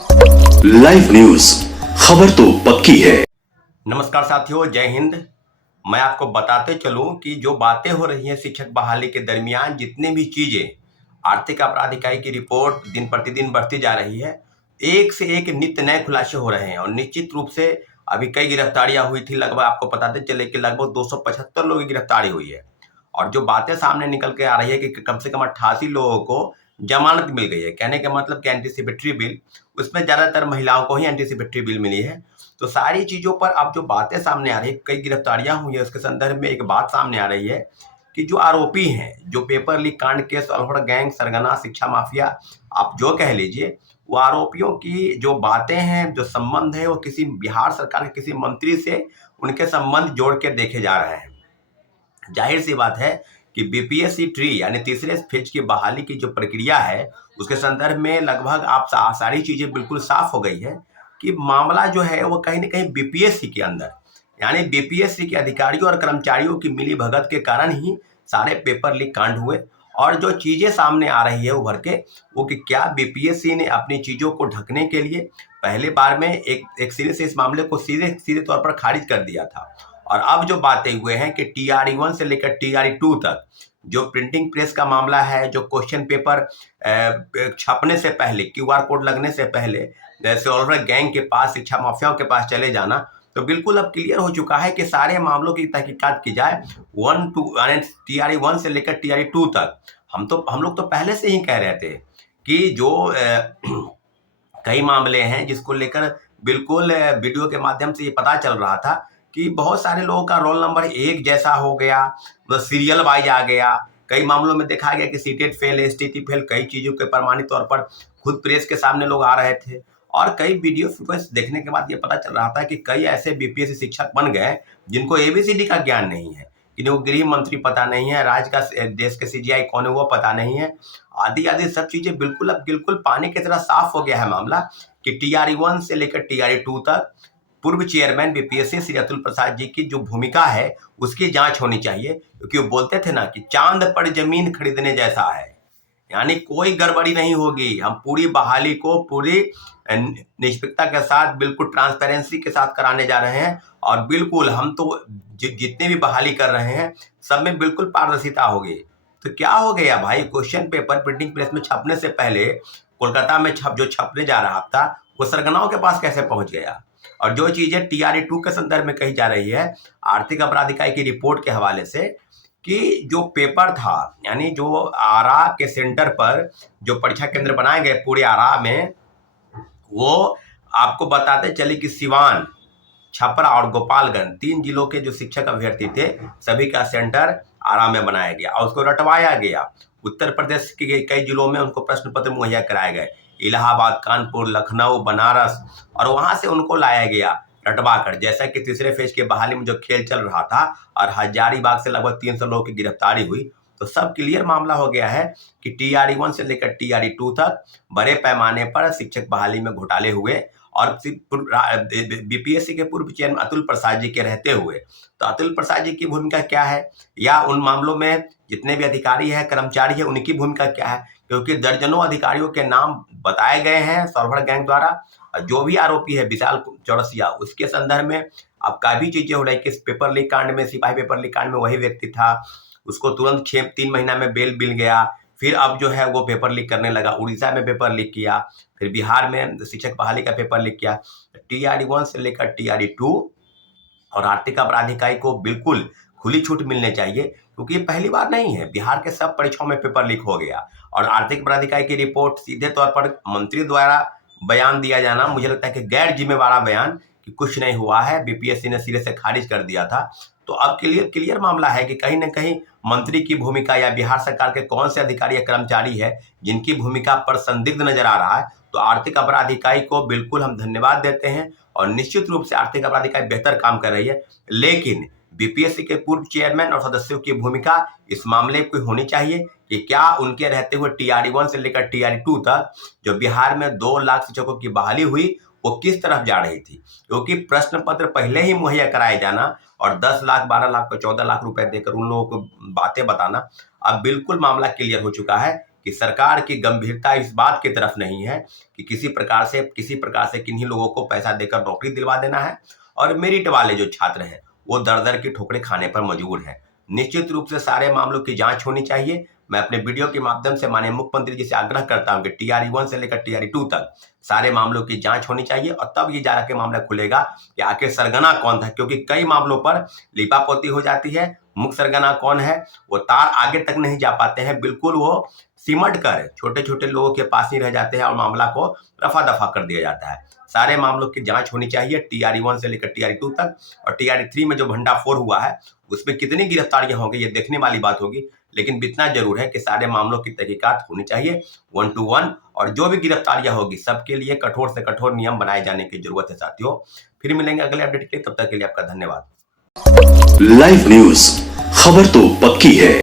Live news, खबर तो पक्की है। नमस्कार साथियों, जय हिंद। मैं आपको बताते चलूं कि जो बातें हो रही हैं शिक्षक बहाली के दरमियान, जितनी भी चीजें, आर्थिक अपराध इकाई की रिपोर्ट दिन प्रतिदिन बढ़ती जा रही है। एक से एक नित्य नए खुलासे हो रहे हैं और निश्चित रूप से अभी कई गिरफ्तारियां हुई थी। लगभग आपको बताते चले कि लगभग 275 लोगों की गिरफ्तारी हुई है। और जो बातें सामने निकल के आ रही है कि कम से कम 88 लोगों को जमानत मिल गई है। कहने का मतलब कि एंटीसिपेटरी बिल, उसमें ज्यादातर महिलाओं को ही एंटीसिपेटरी बिल मिली है। तो सारी चीजों पर अब जो बातें सामने आ रही है, कई गिरफ्तारियां हुई है, उसके संदर्भ में एक बात सामने आ रही है कि जो आरोपी हैं, जो पेपर लीक कांड के सॉल्वर गैंग, सरगना, शिक्षा माफिया, आप जो कह लीजिए, वो आरोपियों की जो बातें हैं, जो संबंध है, वो किसी बिहार सरकार के किसी मंत्री से उनके संबंध जोड़ के देखे जा रहे हैं। जाहिर सी बात है कि बीपीएससी ट्री यानी तीसरे फेज की बहाली की जो प्रक्रिया है, उसके संदर्भ में लगभग आप सारी चीजें बिल्कुल साफ हो गई है कि मामला जो है वो कहीं ना कहीं बीपीएससी के अंदर, यानी बीपीएससी के अधिकारियों और कर्मचारियों की मिली भगत के कारण ही सारे पेपर लीक कांड हुए। और जो चीजें सामने आ रही है उभर के, वो कि क्या बीपीएससी ने अपनी चीजों को ढकने के लिए पहले बार में एक सिरे से इस मामले को सीधे सीधे तौर पर खारिज कर दिया था। और अब जो बातें हुए हैं कि TRE 1 से लेकर TRE 2 तक जो प्रिंटिंग प्रेस का मामला है, जो क्वेश्चन पेपर छपने से पहले, QR कोड लगने से पहले सॉल्वर गैंग के पास, शिक्षा माफियाओं के पास चले जाना, तो बिल्कुल अब क्लियर हो चुका है कि सारे मामलों की तहकीकात की जाए। TRE 1 से लेकर TRE 2 तक हम लोग तो पहले से ही कह रहे थे कि जो कई मामले हैं जिसको लेकर बिल्कुल वीडियो के माध्यम से ये पता चल रहा था कि बहुत सारे लोगों का रोल नंबर एक जैसा हो गया, मतलब सीरियल वाइज आ गया। कई मामलों में देखा गया कि सीटेट फेल, एसटीटी फेल, कई चीजों के प्रमाणित तौर पर खुद प्रेस के सामने लोग आ रहे थे। और कई वीडियो फुटेज देखने के बाद ये पता चल रहा था कि कई ऐसे बीपीएससी शिक्षक बन गए जिनको एबीसीडी का ज्ञान नहीं है, जिनको गृह मंत्री पता नहीं है, राज्य का देश के सीजीआई कौन है वो पता नहीं है, आदि आदि सब चीजें बिल्कुल अब बिल्कुल पानी की तरह साफ हो गया है मामला कि TRE 1 से लेकर TRE 2 तक पूर्व चेयरमैन बीपीएससी श्री अतुल प्रसाद जी की जो भूमिका है उसकी जांच होनी चाहिए। क्योंकि वो बोलते थे ना कि चांद पर जमीन खरीदने जैसा है, यानी कोई गड़बड़ी नहीं होगी। हम पूरी बहाली को पूरी निष्पक्षता के साथ, बिल्कुल ट्रांसपेरेंसी के साथ कराने जा रहे हैं। और बिल्कुल हम तो जितने भी बहाली कर रहे हैं सब में बिल्कुल पारदर्शिता होगी। तो क्या हो गया भाई, क्वेश्चन पेपर प्रिंटिंग प्रेस में छपने से पहले कोलकाता में जो छपने जा रहा था वो सरगनाओं के पास कैसे पहुंच गया? और जो चीजें TRE 2 के संदर्भ में कही जा रही है आर्थिक अपराध इकाई की रिपोर्ट के हवाले से, कि जो पेपर था, यानी जो आरा के सेंटर पर जो परीक्षा केंद्र बनाए गए पूरे आरा में, वो आपको बताते चले कि सिवान, छपरा और गोपालगंज 3 जिलों के जो शिक्षक अभ्यर्थी थे सभी का सेंटर आरा में बनाया गया और उसको रटवाया गया। उत्तर प्रदेश के कई जिलों में उनको प्रश्न पत्र मुहैया कराए गए, इलाहाबाद, कानपुर, लखनऊ, बनारस, और वहां से उनको लाया गया रटवा कर। जैसा कि तीसरे फेज के बहाली में जो खेल चल रहा था और हजारीबाग से लगभग 300 लोगों की गिरफ्तारी हुई, तो सब क्लियर मामला हो गया है कि TRE 1 से लेकर TRE 2 तक बड़े पैमाने पर शिक्षक बहाली में घोटाले हुए। और बीपीएससी के पूर्व चेयरमैन अतुल प्रसाद जी के रहते हुए, तो अतुल प्रसाद जी की भूमिका क्या है, या उन मामलों में जितने भी अधिकारी हैं, कर्मचारी हैं, उनकी भूमिका क्या है? क्योंकि दर्जनों अधिकारियों के नाम बताए गए हैं सॉल्वर गैंग द्वारा। जो भी आरोपी है विशाल चौरसिया, उसके संदर्भ में अब काफी चीजें हो रही कि पेपर लीक कांड में, सिपाही पेपर लीक कांड में वही व्यक्ति था, उसको तुरंत 3 महीना में बेल मिल गया। फिर अब जो है वो पेपर लीक करने लगा, उड़ीसा में पेपर लीक किया, फिर बिहार में शिक्षक बहाली का पेपर लीक किया। TRE 1 से लेकर TRE 2 और आर्थिक अपराध इकाई को बिल्कुल खुली छूट मिलने चाहिए, क्योंकि ये पहली बार नहीं है। बिहार के सब परीक्षाओं में पेपर लीक हो गया और आर्थिक अपराध इकाई की रिपोर्ट सीधे तौर पर मंत्री द्वारा बयान दिया जाना, मुझे लगता है कि गैर जिम्मेवार बयान कि कुछ नहीं हुआ है, बीपीएससी ने सिरे से खारिज कर दिया था। तो अब क्लियर मामला है कि कहीं ना कहीं मंत्री की भूमिका या बिहार सरकार के कौन से अधिकारी या कर्मचारी है जिनकी भूमिका पर संदिग्ध नजर आ रहा है। तो आर्थिक अपराध इकाई को बिल्कुल हम धन्यवाद देते हैं और निश्चित रूप से आर्थिक अपराध इकाई बेहतर काम कर रही है। लेकिन बीपीएससी के पूर्व चेयरमैन और सदस्यों की भूमिका इस मामले की होनी चाहिए कि क्या उनके रहते हुए TRE 1 से लेकर TRE 2 तक जो बिहार में 2 लाख शिक्षकों की बहाली हुई वो किस तरफ जा रही थी। क्योंकि प्रश्न पत्र पहले ही मुहैया कराए जाना और 10 लाख, 12 लाख, 14 लाख रुपए देकर उन लोगों को बातें बताना, अब बिल्कुल मामला क्लियर हो चुका है कि सरकार की गंभीरता इस बात की तरफ नहीं है कि किसी प्रकार से किन्हीं लोगों को पैसा देकर नौकरी दिलवा देना है और मेरिट वाले जो छात्र हैं वो दर-दर की ठोकरें खाने पर मजबूर हैं। निश्चित रूप से सारे मामलों की जांच होनी चाहिए। मैं अपने वीडियो के माध्यम से माननीय मुख्यमंत्री जी से आग्रह करता हूं कि टीआरई 1 से लेकर टीआरई 2 तक सारे मामलों की जांच होनी चाहिए और तब ये जाके मामला खुलेगा कि आखिर सरगना कौन था, क्योंकि कई मामलों पर लीपापोती हो जाती है। मुख्य सरगना कौन है वो तार आगे तक नहीं जा पाते हैं, बिल्कुल वो सिमट कर छोटे छोटे लोगों के पास ही रह जाते हैं और मामला को रफा दफा कर दिया जाता है। सारे मामलों की जांच होनी चाहिए टीआरई 1 से लेकर टीआरई 2 तक, और टीआरई 3 में जो भंडाफोड़ हुआ है उसमें कितनी गिरफ्तारियां होंगी ये देखने वाली बात होगी, लेकिन इतना जरूर है कि सारे मामलों की तहकीकात होनी चाहिए 1 to 1, और जो भी गिरफ्तारियां होगी सबके लिए कठोर से कठोर नियम बनाए जाने की जरूरत है साथियों। फिर मिलेंगे अगले अपडेट के लिए, तब तक के लिए आपका धन्यवाद। लाइव न्यूज, खबर तो पक्की है।